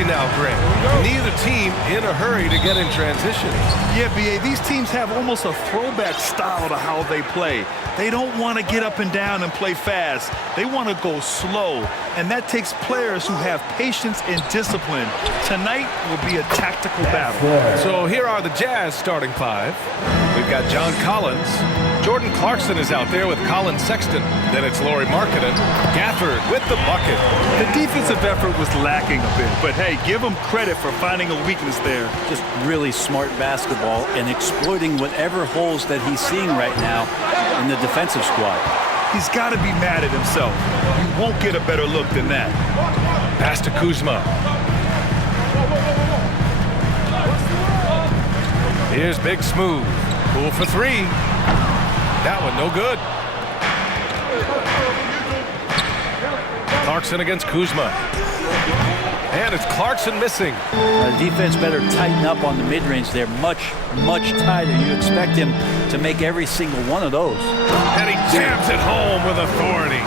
4:40 now, Greg. Neither team in a hurry to get in transition. Yeah, B.A., these teams have almost a throwback style to how they play. They don't want to get up and down and play fast. They want to go slow, and that takes players who have patience and discipline. Tonight will be a tactical battle. So here are the Jazz starting five. We've got John Collins. Jordan Clarkson is out there with Colin Sexton. Then it's Lauri Markkanen. Gafford with the bucket. The defensive effort was lacking a bit, but hey, give them credit for finding a weakness there. Just really smart basketball and exploiting whatever holes that he's seeing right now in the defensive squad. He's got to be mad at himself. You won't get a better look than that. Pass to Kuzma. Here's Big Smooth. Poole for three. That one no good. Clarkson against Kuzma. And it's Clarkson missing. The defense better tighten up on the mid-range there. Much, much tighter. You expect him to make every single one of those. And he jams it home with authority.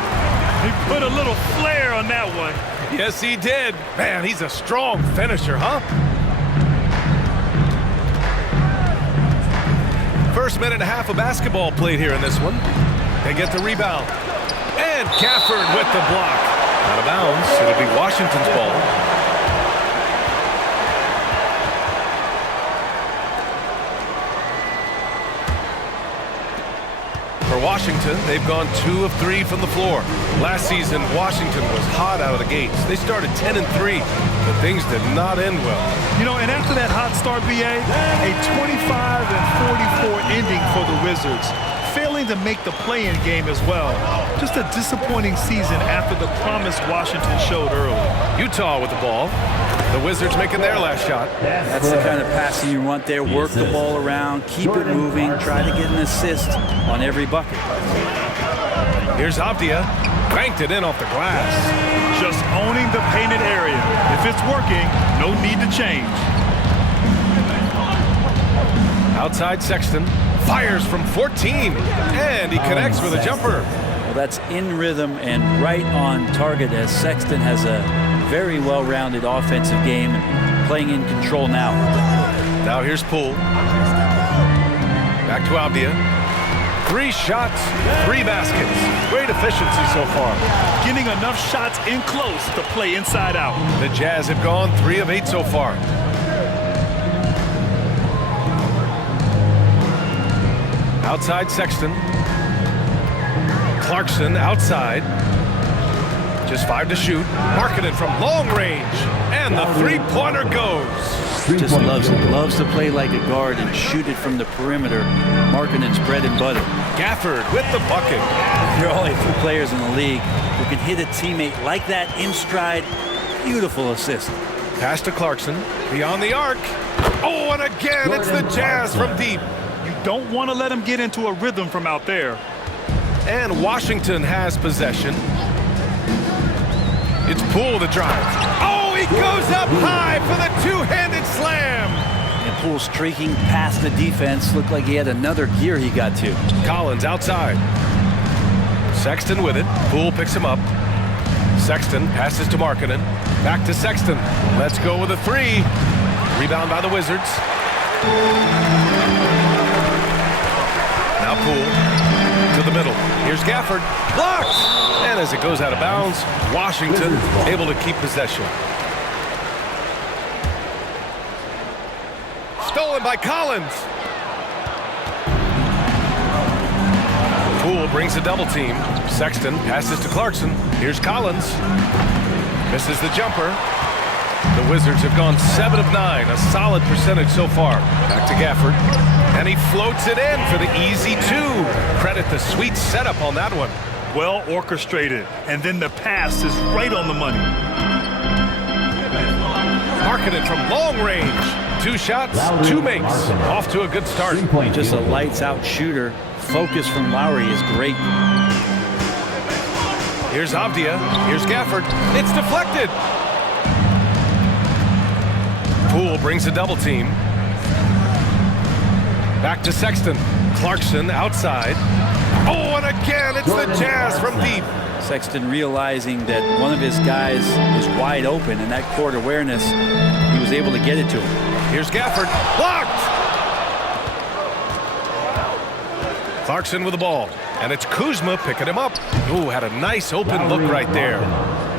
He put a little flair on that one. Yes, he did. Man, he's a strong finisher, huh? First minute and a half of basketball played here in this one. They get the rebound. And Gafford with the block. Out of bounds. It'll be Washington's ball. For Washington, they've gone 2 of 3 from the floor. Last season, Washington was hot out of the gates. They started 10-3, but things did not end well. You know, and after that hot start, B.A., a 25-44 ending for the Wizards, failing to make the play-in game as well. Just a disappointing season after the promise Washington showed early. Utah with the ball. The Wizards making their last shot. That's the kind of passing you want there. Work the ball around, keep it moving, try to get an assist on every bucket. Here's Avdia. Banked it in off the glass. Just owning the painted area. If it's working, no need to change. Outside Sexton. Fires from 14. And he connects with a jumper. Well, that's in rhythm and right on target as Sexton has a very well-rounded offensive game and playing in control now. Now here's Poole. Back to Avdia. 3 shots, 3 baskets. Great efficiency so far. Getting enough shots in close to play inside out. The Jazz have gone 3 of 8 so far. Outside Sexton. Clarkson outside. Just 5 to shoot. Markkanen from long range. And the three-pointer goes. Just loves to play like a guard and shoot it from the perimeter. Markkanen's bread and butter. Gafford with the bucket. There are only a few players in the league who can hit a teammate like that in stride. Beautiful assist. Pass to Clarkson. Beyond the arc. Oh, and again, it's the Jazz from deep. You don't want to let him get into a rhythm from out there. And Washington has possession. It's Poole that drives. Oh, he goes up high for the two-handed slam. And Poole streaking past the defense. Looked like he had another gear he got to. Collins outside. Sexton with it. Poole picks him up. Sexton passes to Markkanen. Back to Sexton. Let's go with a 3. Rebound by the Wizards. Now Poole to the middle. Here's Gafford. Blocked! And as it goes out of bounds, Washington able to keep possession. Stolen by Collins. Poole brings a double team. Sexton passes to Clarkson. Here's Collins. Misses the jumper. The Wizards have gone 7 of 9, a solid percentage so far. Back to Gafford. And he floats it in for the easy 2. Credit the sweet setup on that one. Well orchestrated, and then the pass is right on the money. Markkanen from long range. 2 shots, 2 makes. Off to a good start. Just a lights-out shooter. Focus from Lowry is great. Here's Avdia. Here's Gafford. It's deflected. Poole brings a double team. Back to Sexton. Clarkson outside. Oh, and again, it's the Jazz from deep. Sexton realizing that one of his guys is wide open, and that court awareness, he was able to get it to him. Here's Gafford. Blocked! Clarkson with the ball. And it's Kuzma picking him up. Ooh, had a nice open look right there.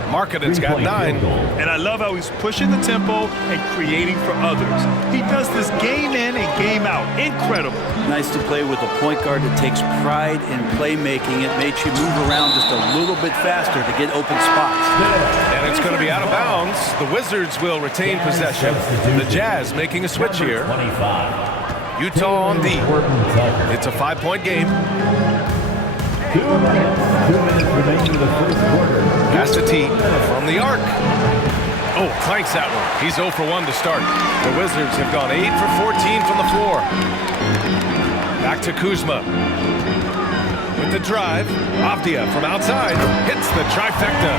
Markkanen's got 9. And I love how he's pushing the tempo and creating for others. He does this game in and game out. Incredible. Nice to play with a point guard that takes pride in playmaking. It makes you move around just a little bit faster to get open spots. And it's going to be out of bounds. The Wizards will retain possession. The Jazz making a switch here. Utah on D. It's a 5-point game. 2 minutes remaining in the first quarter. Pass to T from the arc. Oh, clanks that one. He's 0 for 1 to start. The Wizards have gone 8 for 14 from the floor. Back to Kuzma. With the drive, Avdia from outside hits the trifecta.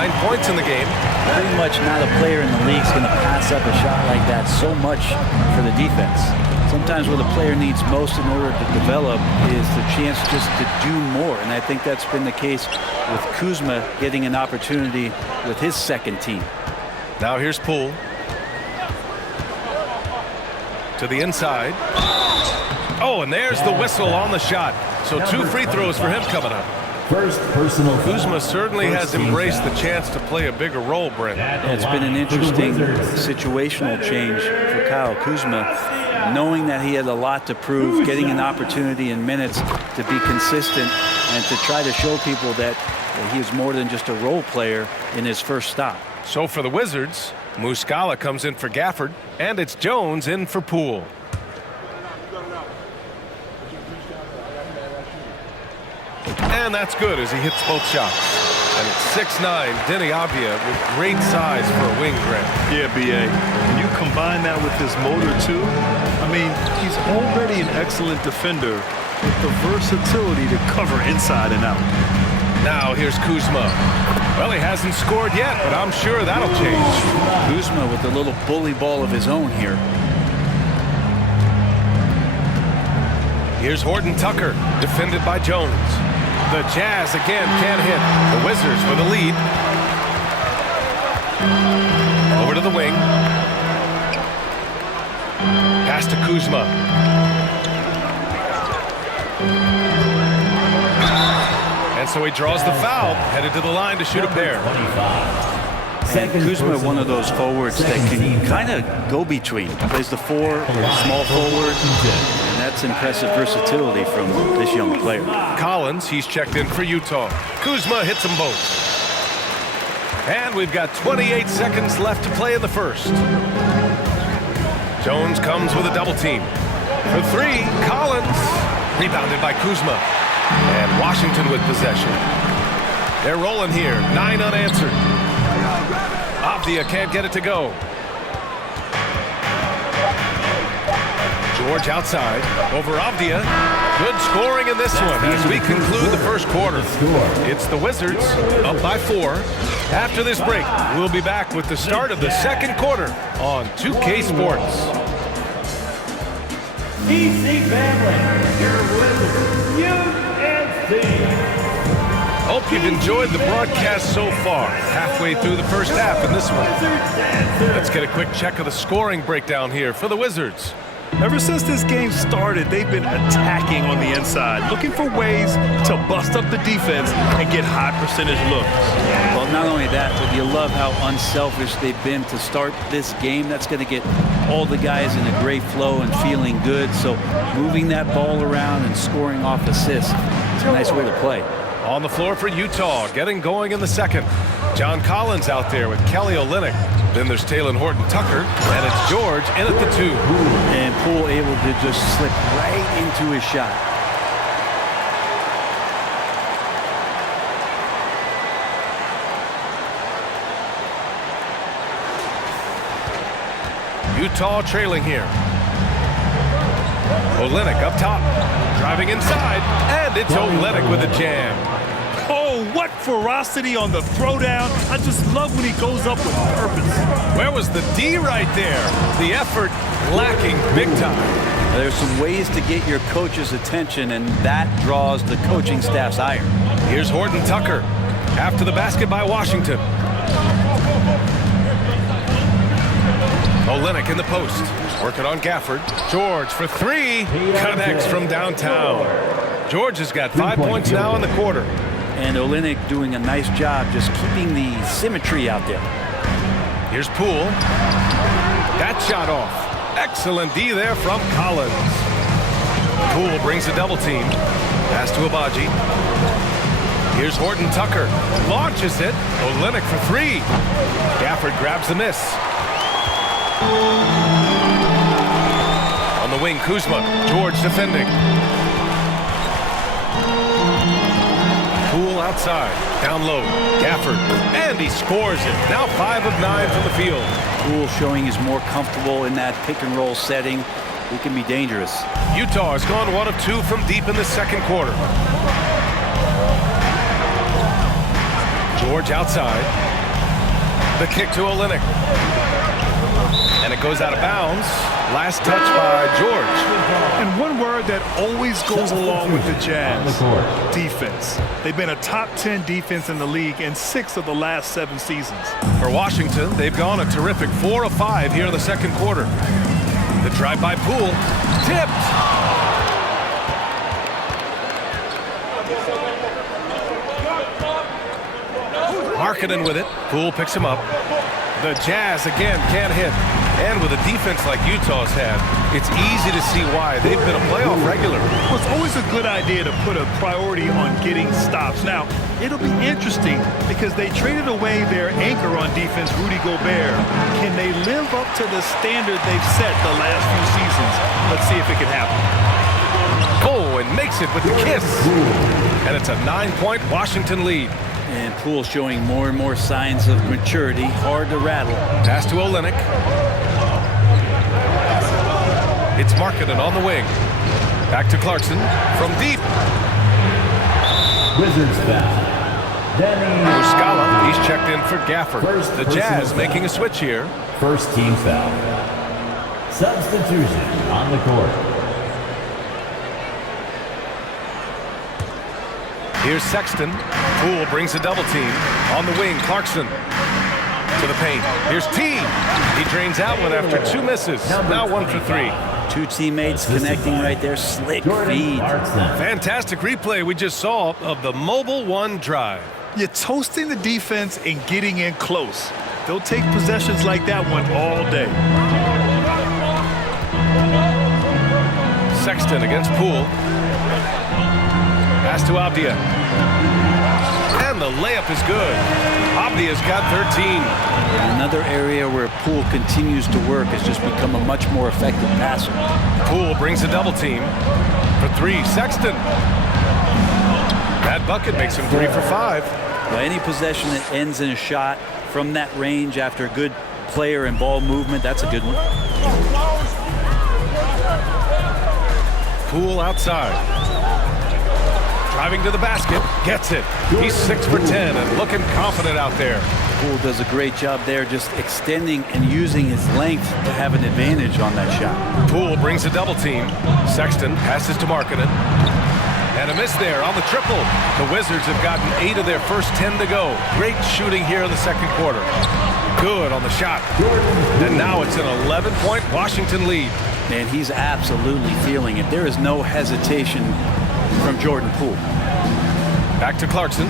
9 points in the game. Pretty much not a player in the league is going to pass up a shot like that so much for the defense. Sometimes what a player needs most in order to develop is the chance just to do more. And I think that's been the case with Kuzma getting an opportunity with his second team. Now here's Poole. To the inside. Oh, and there's the whistle on the shot. So 2 free throws for him coming up. First personal foul. Kuzma certainly has embraced the chance to play a bigger role, Brent. Yeah, it's been an interesting situational change for Kyle Kuzma, knowing that he had a lot to prove, getting an opportunity in minutes to be consistent and to try to show people that he is more than just a role player in his first stop. So for the Wizards, Muscala comes in for Gafford, and it's Jones in for Poole. And that's good as he hits both shots. And it's 6'9", Deni Avdia with great size for a wing grab. Yeah, B.A. When you combine that with his motor, too, I mean, he's already an excellent defender with the versatility to cover inside and out. Now here's Kuzma. Well, he hasn't scored yet, but I'm sure that'll change. Kuzma with a little bully ball of his own here. Here's Horton Tucker, defended by Jones. The Jazz again can't hit. The Wizards with the lead. Over to the wing. Pass to Kuzma. And so he draws the foul, headed to the line to shoot a pair. And Kuzma, one of those forwards that can kind of go between. Plays the 4, small forward, and that's impressive versatility from this young player. Collins, he's checked in for Utah. Kuzma hits them both. And we've got 28 seconds left to play in the first. Jones comes with a double team. For 3, Collins. Rebounded by Kuzma. And Washington with possession. They're rolling here, 9 unanswered. Avdia can't get it to go. George outside, over Avdia. Good scoring in this one as we conclude the first quarter. It's the Wizards up by 4. After this break, we'll be back with the start of the second quarter on 2K Sports. DC family, your Wizards, UNC. Hope you've enjoyed the broadcast so far. Halfway through the first half in this one. Let's get a quick check of the scoring breakdown here for the Wizards. Ever since this game started, they've been attacking on the inside, looking for ways to bust up the defense and get high percentage looks. Well, not only that, but you love how unselfish they've been to start this game. That's going to get all the guys in a great flow and feeling good. So moving that ball around and scoring off assists, it's a nice way to play. On the floor for Utah, getting going in the second. John Collins out there with Kelly Olynyk. Then there's Talen Horton-Tucker, and it's George in at the 2. And Poole able to just slip right into his shot. Utah trailing here. Olynyk up top, driving inside, and it's Olynyk with a jam. Oh, what ferocity on the throwdown. I just love when he goes up with purpose. Where was the D right there? The effort lacking big time. There's some ways to get your coach's attention, and that draws the coaching staff's ire. Here's Horton Tucker. After the basket by Washington. Olynyk in the post. Working on Gafford. George for three. Connects from downtown. George has got 5 points now in the quarter. And Olynyk doing a nice job just keeping the symmetry out there. Here's Poole. That shot off. Excellent D there from Collins. Poole brings a double team. Pass to Agbaji. Here's Horton Tucker. Launches it. Olynyk for three. Gafford grabs the miss. On the wing, Kuzma. George defending. Poole outside. Down low. Gafford. And he scores it. Now 5 of 9 from the field. Poole showing he's more comfortable in that pick and roll setting. He can be dangerous. Utah has gone 1 of 2 from deep in the second quarter. George outside. The kick to Olynyk. And it goes out of bounds. Last touch by George. And one word that always goes along with the Jazz: defense. They've been a top 10 defense in the league in 6 of the last 7 seasons. For Washington, they've gone a terrific 4 of 5 here in the second quarter. The drive by Poole. Tipped. Markkanen with it. Poole picks him up. The Jazz again can't hit. And with a defense like Utah's had, it's easy to see why they've been a playoff regular. Well, it's always a good idea to put a priority on getting stops. Now, it'll be interesting because they traded away their anchor on defense, Rudy Gobert. Can they live up to the standard they've set the last few seasons? Let's see if it can happen. Oh, and makes it with the kiss. And it's a 9-point Washington lead. And Poole showing more and more signs of maturity. Hard to rattle. Pass to Olynyk. It's Markkanen on the wing. Back to Clarkson from deep. Wizards foul. Danny Muscala, he's checked in for Gafford. The Jazz personal making a switch here. First team foul. Substitution on the court. Here's Sexton. Poole brings a double team. On the wing, Clarkson to the paint. Here's T. He drains out one after 2 misses. Now 1 for 3. 2 teammates connecting right there. Slick feed. Fantastic replay we just saw of the Mobile One drive. You're toasting the defense and getting in close. They'll take possessions like that one all day. Sexton against Poole. Pass to Avdia. And the layup is good. Avdia's got 13. Another area where Poole continues to work has just become a much more effective passer. Poole brings a double team. For 3, Sexton. That bucket makes him 3 for 5. Well, any possession that ends in a shot from that range after a good player and ball movement, that's a good one. Poole outside. Driving to the basket, gets it. He's 6 for 10 and looking confident out there. Poole does a great job there just extending and using his length to have an advantage on that shot. Poole brings a double team. Sexton passes to Markkanen. And a miss there on the triple. The Wizards have gotten 8 of their first 10 to go. Great shooting here in the second quarter. Good on the shot. And now it's an 11-point Washington lead. And he's absolutely feeling it. There is no hesitation from Jordan Poole. Back to Clarkson.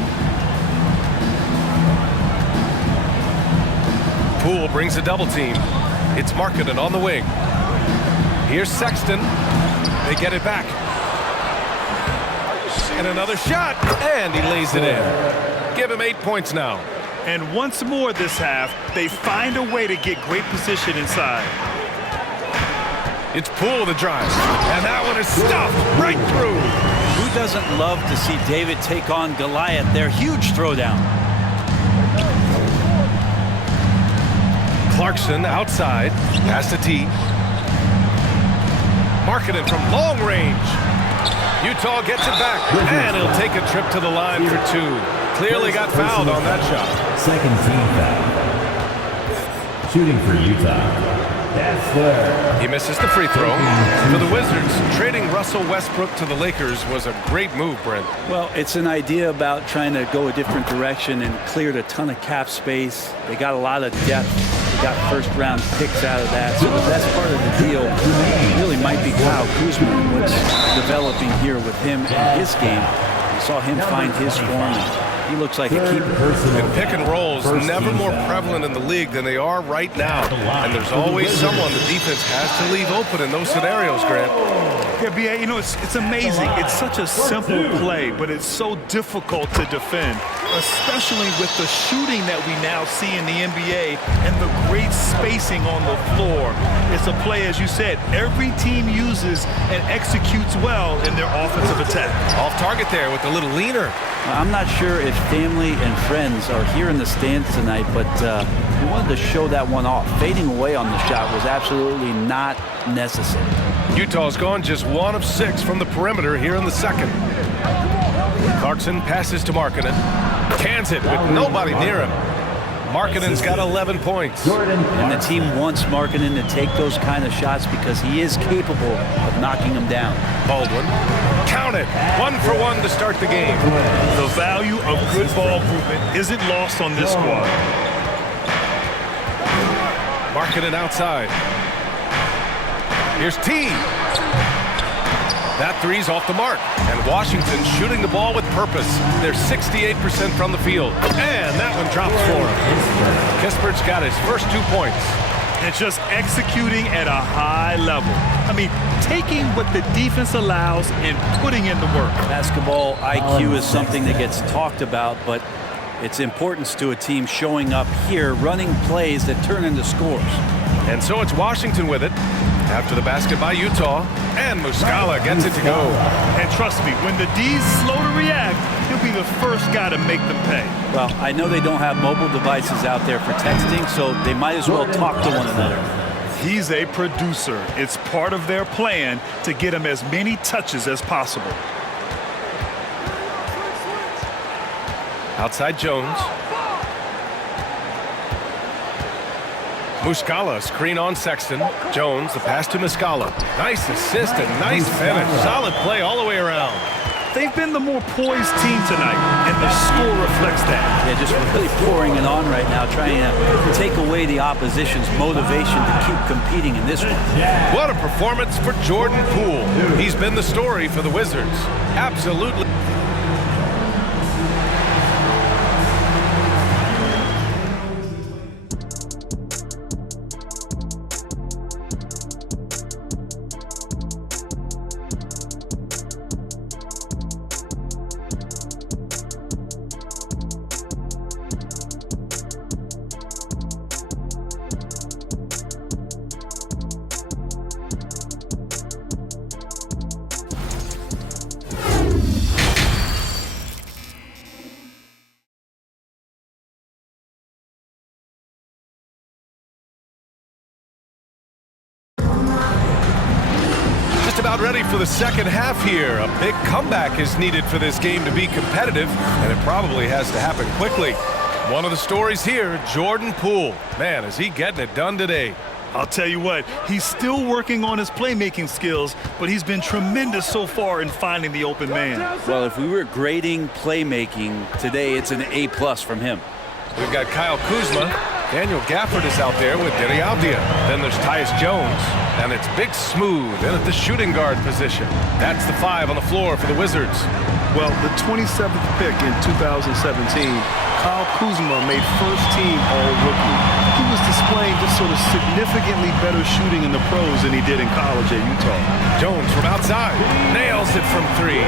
Poole brings a double team. It's Markkanen on the wing. Here's Sexton. They get it back. And another shot. And he lays it in. Give him 8 points now. And once more this half, they find a way to get great position inside. It's Poole the drive. And that one is stuffed right through. Who doesn't love to see David take on Goliath? Their huge throwdown. Clarkson outside. Pass to T. Markkanen from long range. Utah gets it back. And he'll take a trip to the line for 2. Clearly got fouled on that shot. Second team foul. Shooting for Utah. Kessler. He misses the free throw. For the Wizards, trading Russell Westbrook to the Lakers was a great move, Brent. Well, it's an idea about trying to go a different direction and cleared a ton of cap space. They got a lot of depth. They got first-round picks out of that. So the best part of the deal really might be Kyle Kuzma and what's developing here with him and his game. You saw him find his form. He looks like a keeper. And pick and rolls never more prevalent in the league than they are right now. And there's always someone the defense has to leave open in those scenarios, Grant. Yeah, B.A., you know, it's amazing. It's such a simple play, but it's so difficult to defend, especially with the shooting that we now see in the NBA and the great spacing on the floor. It's a play, as you said, every team uses and executes well in their offensive attack. Off target there with a little leaner. I'm not sure if family and friends are here in the stands tonight, but we wanted to show that one off. Fading away on the shot was absolutely not necessary. Utah's gone just 1 of 6 from the perimeter here in the second. Clarkson passes to Markkanen. Cans it with nobody near him. Markkanen's got 11 points. And the team wants Markkanen to take those kind of shots because he is capable of knocking them down. Baldwin. Count it. 1 for 1 to start the game. The value of good ball movement isn't lost on this squad. Markkanen outside. Here's T. That three's off the mark. And Washington shooting the ball with purpose. They're 68% from the field. And that one drops for him. Kispert's got his first 2 points. And just executing at a high level. I mean, taking what the defense allows and putting in the work. Basketball IQ is something that gets talked about, but its importance to a team showing up here, running plays that turn into scores. And so it's Washington with it. After the basket by Utah, and Muscala gets it to go. And trust me, when the D's slow to react, he'll be the first guy to make them pay. Well, I know they don't have mobile devices out there for texting, so they might as well talk to one another. He's a producer. It's part of their plan to get him as many touches as possible. Outside Jones. Muscala, screen on Sexton. Jones, the pass to Muscala. Nice assist and nice finish. Solid play all the way around. They've been the more poised team tonight, and the score reflects that. Yeah, just really pouring it on right now, trying to take away the opposition's motivation to keep competing in this one. What a performance for Jordan Poole. He's been the story for the Wizards. Absolutely. About ready for the second half here. A big comeback is needed for this game to be competitive, and it probably has to happen quickly. One of the stories here, Jordan Poole. Man, is he getting it done today. I'll tell you what, he's still working on his playmaking skills, but he's been tremendous so far in finding the open man. Well, if we were grading playmaking today, it's an A+ from him. We've got Kyle Kuzma. Daniel Gafford is out there with Deni Avdija. Then there's Tyus Jones. And it's Big Smooth in at the shooting guard position. That's the 5 on the floor for the Wizards. Well, the 27th pick in 2017, Kyle Kuzma made first team All-Rookie. He was displaying just sort of significantly better shooting in the pros than he did in college at Utah. Jones from outside. Nails it from 3.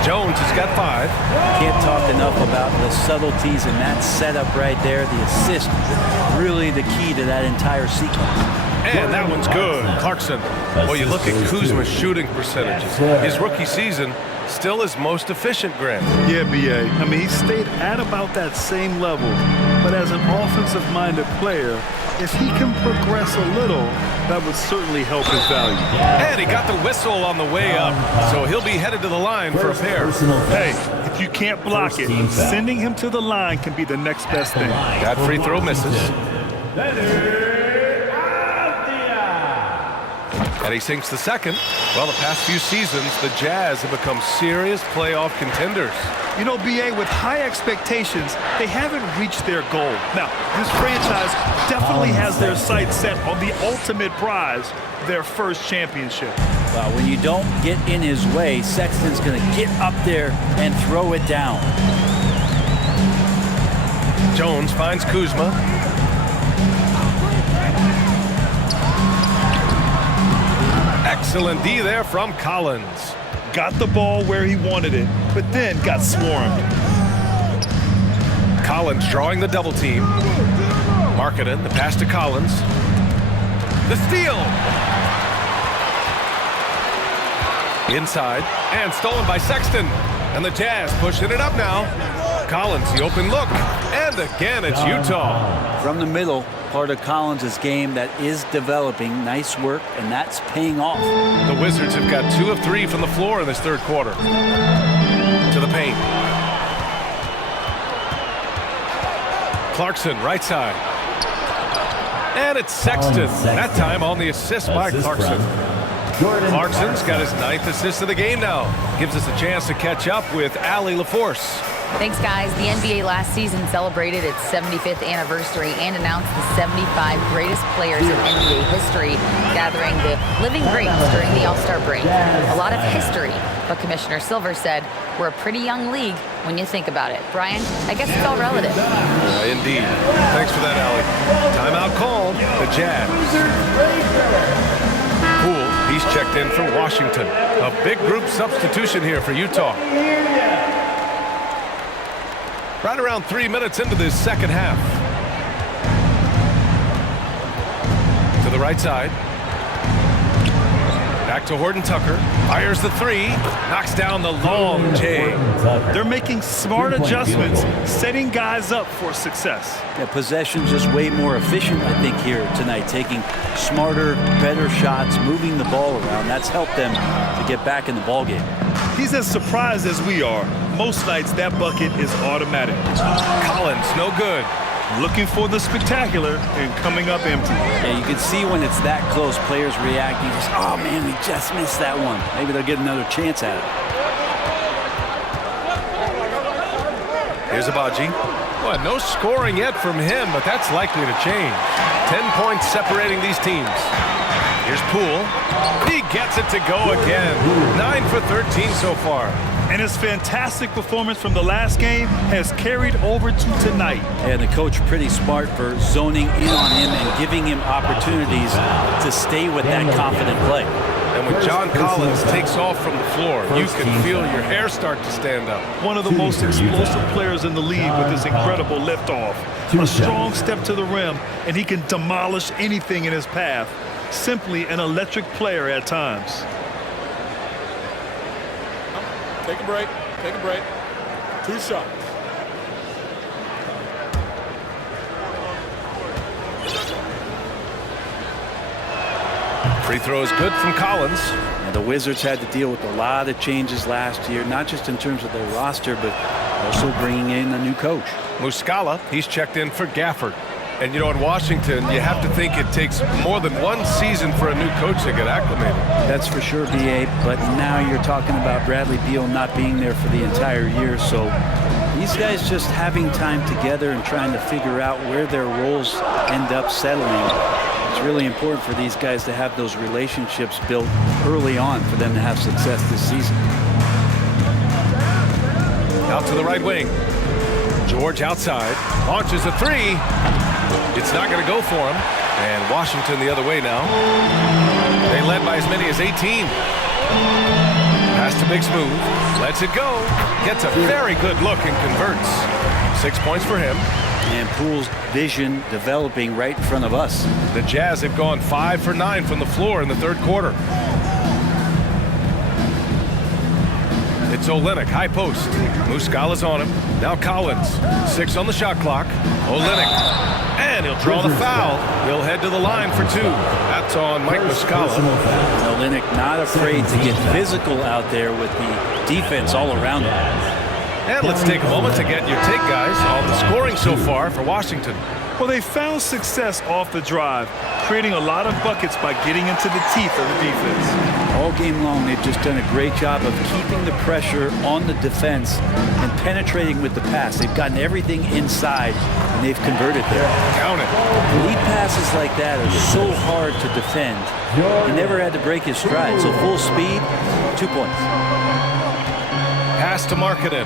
Jones has got 5. Can't talk enough about the subtleties in that setup right there. The assist, really the key to that entire sequence. And that one's good. Clarkson. Well, you look at Kuzma's shooting percentages. His rookie season still his most efficient, Grant. Yeah, B.A. I mean, he stayed at about that same level. But as an offensive-minded player, if he can progress a little, that would certainly help his value. And he got the whistle on the way up, so he'll be headed to the line for a pair. Hey, if you can't block it, sending him to the line can be the next best thing. That free throw misses. And he sinks the second. Well, the past few seasons, the Jazz have become serious playoff contenders. You know, B.A., with high expectations, they haven't reached their goal. Now, this franchise definitely has their sights set on the ultimate prize, their first championship. Well, when you don't get in his way, Sexton's going to get up there and throw it down. Jones finds Kuzma. Excellent D there from Collins. Got the ball where he wanted it, but then got swarmed. Collins drawing the double team. Markkanen, the pass to Collins. The steal. Inside, and stolen by Sexton. And the Jazz pushing it up now. Collins, the open look. And again, it's Utah. From the middle, part of Collins' game that is developing. Nice work, and that's paying off. The Wizards have got 2 of 3 from the floor in this third quarter. To the paint. Clarkson, right side. And it's Sexton. That time on the assist by Clarkson. Clarkson's got his 9th assist of the game now. Gives us a chance to catch up with Allie LaForce. Thanks, guys. The NBA last season celebrated its 75th anniversary and announced the 75 greatest players in NBA history, gathering the living greats during the All-Star break. A lot of history, but Commissioner Silver said, we're a pretty young league when you think about it. Brian, I guess it's all relative. Indeed. Thanks for that, Allie. Timeout called. The Jazz. Poole, he's checked in for Washington. A big group substitution here for Utah. Right around 3 minutes into this second half. To the right side. Back to Horton Tucker. Fires the three. Knocks down the long J. They're making smart adjustments, setting guys up for success. Yeah, possession just way more efficient, I think, here tonight. Taking smarter, better shots, moving the ball around. That's helped them to get back in the ballgame. He's as surprised as we are. Most nights, that bucket is automatic. Collins, no good. Looking for the spectacular and coming up empty. Yeah, you can see when it's that close, players reacting. Just, oh, man, we just missed that one. Maybe they'll get another chance at it. Here's Abaji. Well, no scoring yet from him, but that's likely to change. 10 points separating these teams. Here's Poole. He gets it to go again. 9 for 13 so far. And his fantastic performance from the last game has carried over to tonight. And the coach pretty smart for zoning in on him and giving him opportunities to stay with that confident play. And when John Collins takes off from the floor, you can feel your hair start to stand up. One of the most explosive players in the league with his incredible liftoff. A strong step to the rim, and he can demolish anything in his path. Simply an electric player at times. Take a break. Take a break. 2 shots. Free throw is good from Collins. And the Wizards had to deal with a lot of changes last year, not just in terms of their roster, but also bringing in a new coach. Muscala, he's checked in for Gafford. And, you know, in Washington, you have to think it takes more than one season for a new coach to get acclimated. That's for sure, B.A., but now you're talking about Bradley Beal not being there for the entire year, so these guys just having time together and trying to figure out where their roles end up settling. It's really important for these guys to have those relationships built early on for them to have success this season. Out to the right wing. George outside. Launches a three. It's not going to go for him. And Washington the other way now. They led by as many as 18. Pass to Big Smooth. Lets it go. Gets a very good look and converts. 6 points for him. And Poole's vision developing right in front of us. The Jazz have gone 5 for 9 from the floor in the third quarter. It's Olynyk, high post. Muscala's on him. Now Collins. 6 on the shot clock. Olynyk. And he'll draw the foul. He'll head to the line for 2. That's on Mike Muscala. Olynyk not afraid to get physical out there with the defense all around him. And let's take a moment to get your take, guys, on the scoring so far for Washington. Well, they found success off the drive, creating a lot of buckets by getting into the teeth of the defense. All game long, they've just done a great job of keeping the pressure on the defense and penetrating with the pass. They've gotten everything inside, and they've converted there. Count it. Lead passes like that are so hard to defend. He never had to break his stride, so full speed, 2 points. Pass to Markkanen.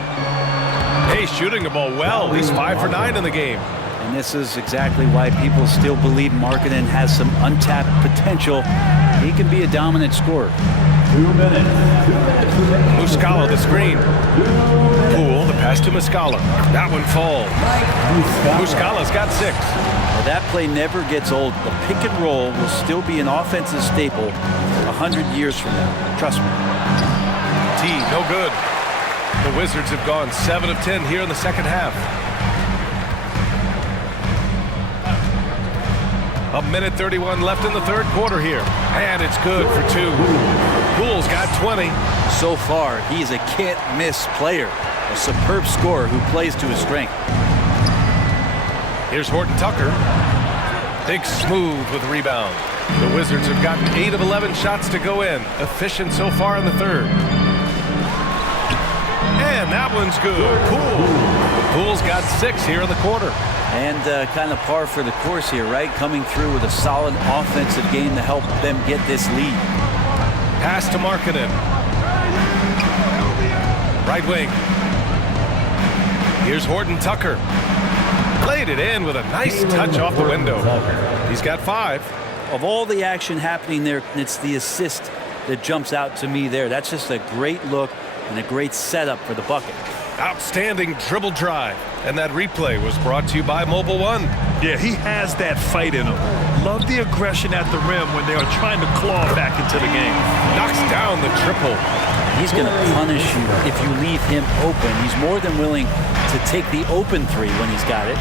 Hey, shooting the ball well. He's 5 for 9 in the game. And this is exactly why people still believe Markkanen has some untapped potential. He can be a dominant scorer. 2 minutes. Muscala the screen. Poole, the pass to Muscala. That one falls. Muscala's got 6. Well, that play never gets old. The pick and roll will still be an offensive staple 100 years from now. Trust me. T, no good. The Wizards have gone 7 of 10 here in the second half. A minute 31 left in the third quarter here. And it's good for 2. Poole's got 20. So far, he's a can't-miss player. A superb scorer who plays to his strength. Here's Horton Tucker. Big smooth with the rebound. The Wizards have gotten 8 of 11 shots to go in. Efficient so far in the third. And that one's good. Poole's got 6 here in the quarter. And kind of par for the course here, right? Coming through with a solid offensive game to help them get this lead. Pass to Markkanen. Right wing. Here's Horton Tucker. Played it in with a nice touch off the window. He's got 5. Of all the action happening there, it's the assist that jumps out to me there. That's just a great look and a great setup for the bucket. Outstanding dribble drive. And that replay was brought to you by Mobil 1. Yeah, he has that fight in him. Love the aggression at the rim when they are trying to claw back into the game. Knocks down the triple. He's going to punish you if you leave him open. He's more than willing to take the open 3 when he's got it.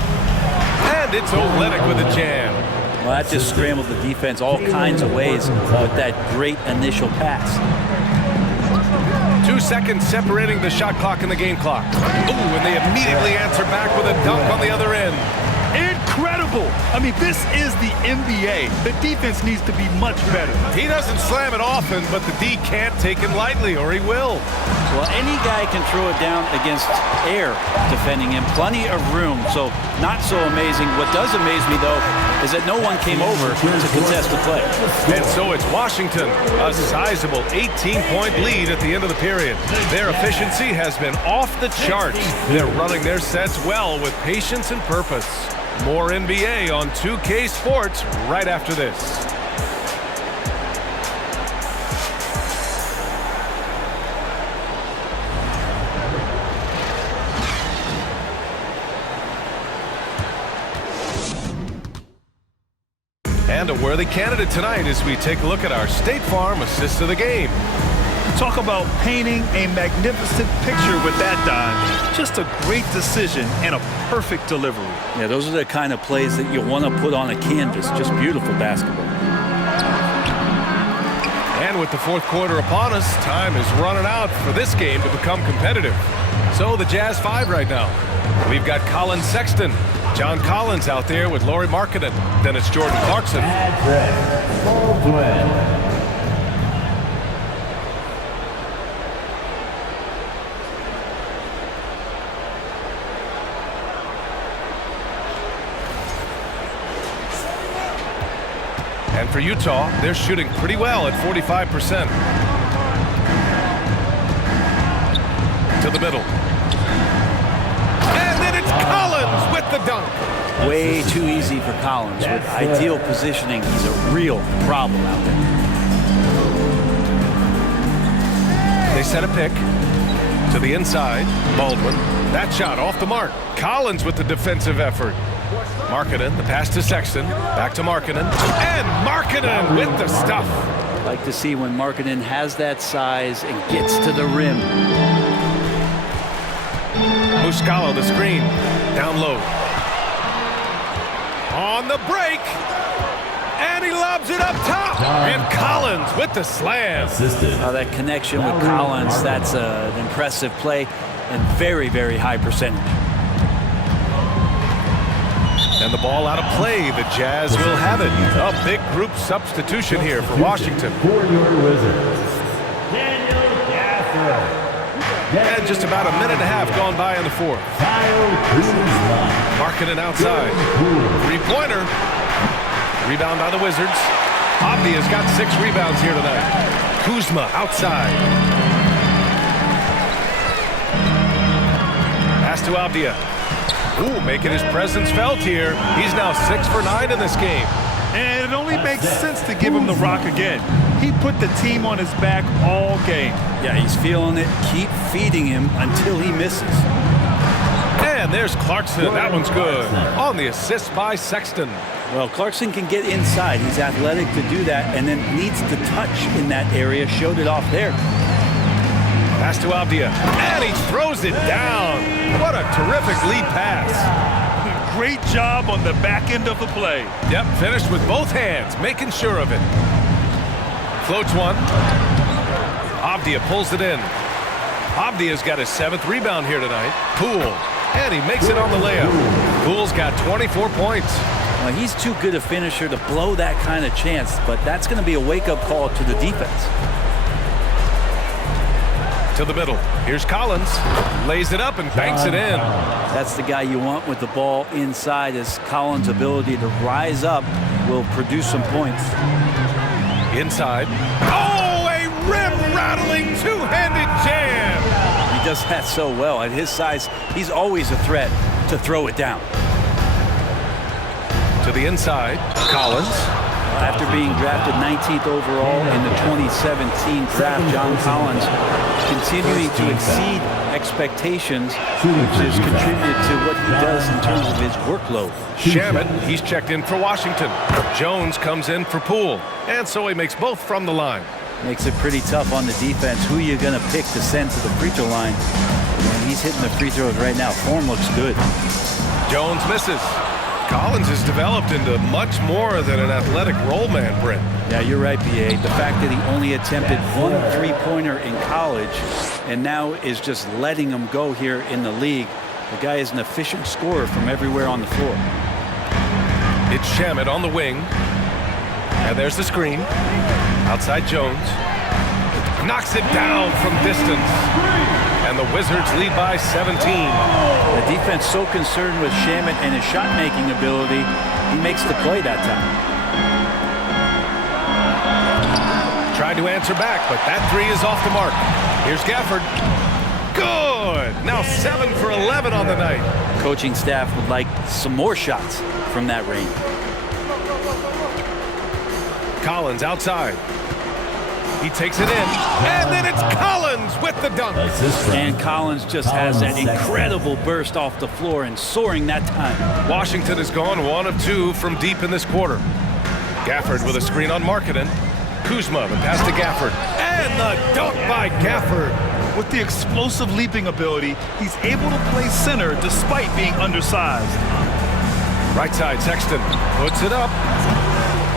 And it's Olynyk with a jam. Well, that just scrambled the defense all kinds of ways with that great initial pass. 2 seconds separating the shot clock and the game clock. Ooh, and they immediately answer back with a dunk on the other end. Incredible! I mean, this is the NBA. The defense needs to be much better. He doesn't slam it often, but the D can't take him lightly, or he will. Well, any guy can throw it down against air defending him. Plenty of room, so not so amazing. What does amaze me, though, is that no one came over to contest the play. And so it's Washington, a sizable 18-point lead at the end of the period. Their efficiency has been off the charts. They're running their sets well with patience and purpose. More NBA on 2K Sports right after this. And a worthy candidate tonight as we take a look at our State Farm assist of the game. Talk about painting a magnificent picture with that dime. Just a great decision and a perfect delivery. Yeah, those are the kind of plays that you want to put on a canvas. Just beautiful basketball. And with the fourth quarter upon us, time is running out for this game to become competitive. So the Jazz 5 right now. We've got Colin Sexton, John Collins out there with Lauri Markkanen. Then it's Jordan Clarkson. And for Utah, they're shooting pretty well at 45%. To the middle. And then it's Collins with the dunk. Way too easy for Collins. With ideal positioning, he's a real problem out there. They set a pick to the inside. Baldwin. That shot off the mark. Collins with the defensive effort. Markkanen, the pass to Sexton. Back to Markkanen. And Markkanen with the stuff. I'd like to see when Markkanen has that size and gets to the rim. Muscala, the screen. Down low. On the break. And he lobs it up top. And Collins with the slam. Oh, that connection with Collins, that's an impressive play and very, very high percentage. And the ball out of play. The Jazz will have it. A big group substitution here for Washington. For your Wizards, Daniel Gafford. And just about a minute and a half gone by in the fourth. Kyle Kuzma. Markkanen outside. Three-pointer. Rebound by the Wizards. Avdia's got 6 rebounds here tonight. Kuzma outside. Pass to Avdia. Ooh, making his presence felt here. He's now 6 for 9 in this game. And it only makes sense to give him the rock again. He put the team on his back all game. Yeah, he's feeling it. Keep feeding him until he misses. And there's Clarkson. That one's good. On the assist by Sexton. Well, Clarkson can get inside. He's athletic to do that, and then needs to touch in that area. Showed it off there. Pass to Avdia. And he throws it down. What a terrific lead pass. Great job on the back end of the play. Yep, finished with both hands, making sure of it. Floats one. Avdia pulls it in. Avdia's got his 7th rebound here tonight. Poole. And he makes it on the layup. Poole's got 24 points. Well, he's too good a finisher to blow that kind of chance, but that's going to be a wake-up call to the defense. To the middle. Here's Collins. Lays it up and banks it in. That's the guy you want with the ball inside, as Collins' ability to rise up will produce some points. Inside. Oh, a rim-rattling two-handed jam. He does that so well. At his size, he's always a threat to throw it down. To the inside. Collins. After being drafted 19th overall in the 2017 draft, John Collins continuing to exceed expectations, which has contributed to what he does in terms of his workload. Shamet, he's checked in for Washington. Jones comes in for Poole. And so he makes both from the line. Makes it pretty tough on the defense. Who are you going to pick to send to the free throw line? And he's hitting the free throws right now. Form looks good. Jones misses. Collins has developed into much more than an athletic roll man, Brent. Yeah, you're right, B.A. The fact that he only attempted 1 3-pointer in college and now is just letting him go here in the league. The guy is an efficient scorer from everywhere on the floor. It's Shamet on the wing. And there's the screen. Outside Jones. Knocks it down from distance. And the Wizards lead by 17. The defense so concerned with Shamet and his shot-making ability, he makes the play that time. Tried to answer back, but that 3 is off the mark. Here's Gafford. Good! Now 7 for 11 on the night. Coaching staff would like some more shots from that range. Collins outside. He takes it in, and then it's Collins with the dunk. And Collins just has that incredible burst off the floor and soaring that time. Washington has gone 1 of 2 from deep in this quarter. Gafford with a screen on Markkanen. Kuzma, the pass to Gafford. And the dunk by Gafford. With the explosive leaping ability, he's able to play center despite being undersized. Right side, Sexton puts it up.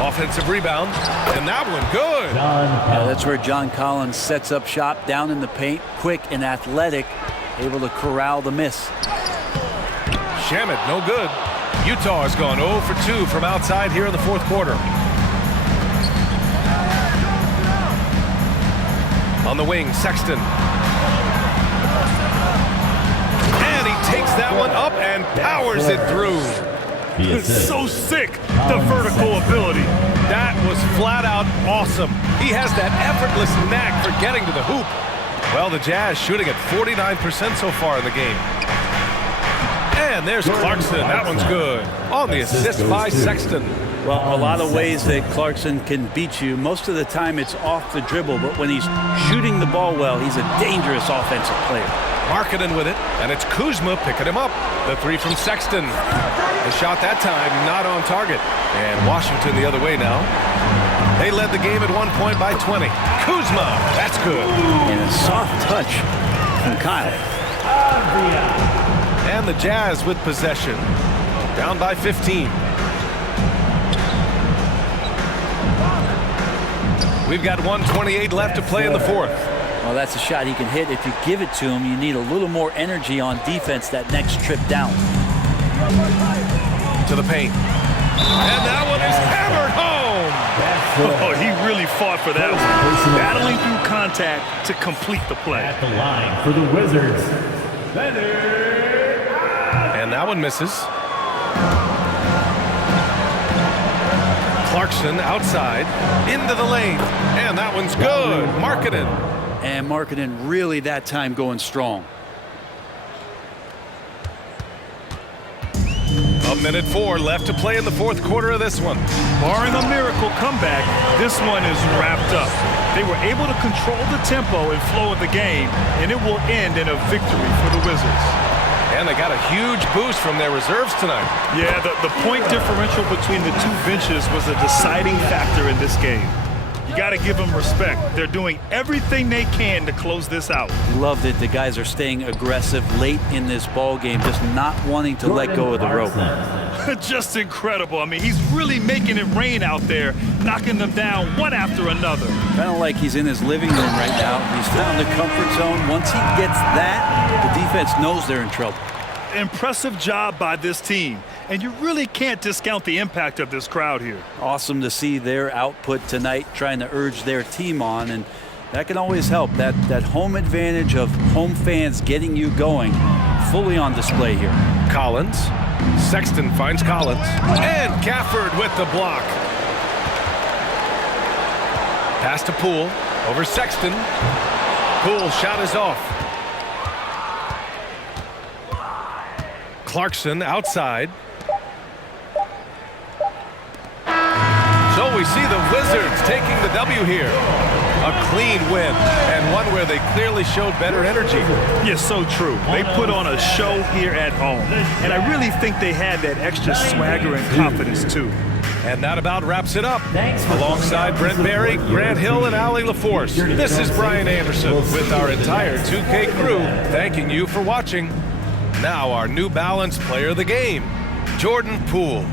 Offensive rebound, and that one good. That's where John Collins sets up shop down in the paint, quick and athletic, able to corral the miss. Shamet, no good. Utah has gone 0 for 2 from outside here in the fourth quarter. On the wing, Sexton. And he takes that one up and powers it through. It's so sick, the vertical ability. That was flat out awesome. He has that effortless knack for getting to the hoop. Well, the Jazz shooting at 49% so far in the game. And there's Clarkson. That one's good. On the assist by Sexton. Well, a lot of ways that Clarkson can beat you. Most of the time it's off the dribble, but when he's shooting the ball well, he's a dangerous offensive player. Markkanen with it, and it's Kuzma picking him up. The 3 from Sexton. The shot that time not on target. And Washington the other way now. They led the game at 1 point by 20. Kuzma, that's good. And a soft touch from Kyle. And the Jazz with possession. Down by 15. We've got 1:28 left to play in the fourth. Well, that's a shot he can hit. If you give it to him, you need a little more energy on defense that next trip down. to the paint. And that one is hammered home. Oh, he really fought for that one. Battling through contact to complete the play. At the line for the Wizards, And that one misses. Clarkson outside, into the lane. And that one's good. Markkanen. And Markkanen really that time going strong. A minute 4 left to play in the fourth quarter of this one. Barring a miracle comeback, this one is wrapped up. They were able to control the tempo and flow of the game, and it will end in a victory for the Wizards. And they got a huge boost from their reserves tonight. Yeah, the point differential between the two benches was a deciding factor in this game. You got to give them respect. They're doing everything they can to close this out. Love that the guys are staying aggressive late in this ball game, just not wanting to let go of the rope. Just incredible. I mean, he's really making it rain out there, knocking them down one after another. Kind of like he's in his living room right now. He's found the comfort zone. Once he gets that, the defense knows they're in trouble. Impressive job by this team, and you really can't discount the impact of this crowd here. Awesome to see their output tonight, trying to urge their team on, and that can always help. That home advantage of home fans getting you going, fully on display here. Collins. Sexton finds Collins. And Gafford with the block. Pass to Poole. Over Sexton. Poole shot is off. Clarkson outside. So we see the Wizards taking the W here. A clean win, and one where they clearly showed better energy. Yes, so true. They put on a show here at home, and I really think they had that extra swagger and confidence too. And that about wraps it up. Alongside Brent Barry, Grant Hill, and Allie LaForce, this is Brian Anderson with our entire 2K crew thanking you for watching. Now our New Balance player of the game, Jordan Poole.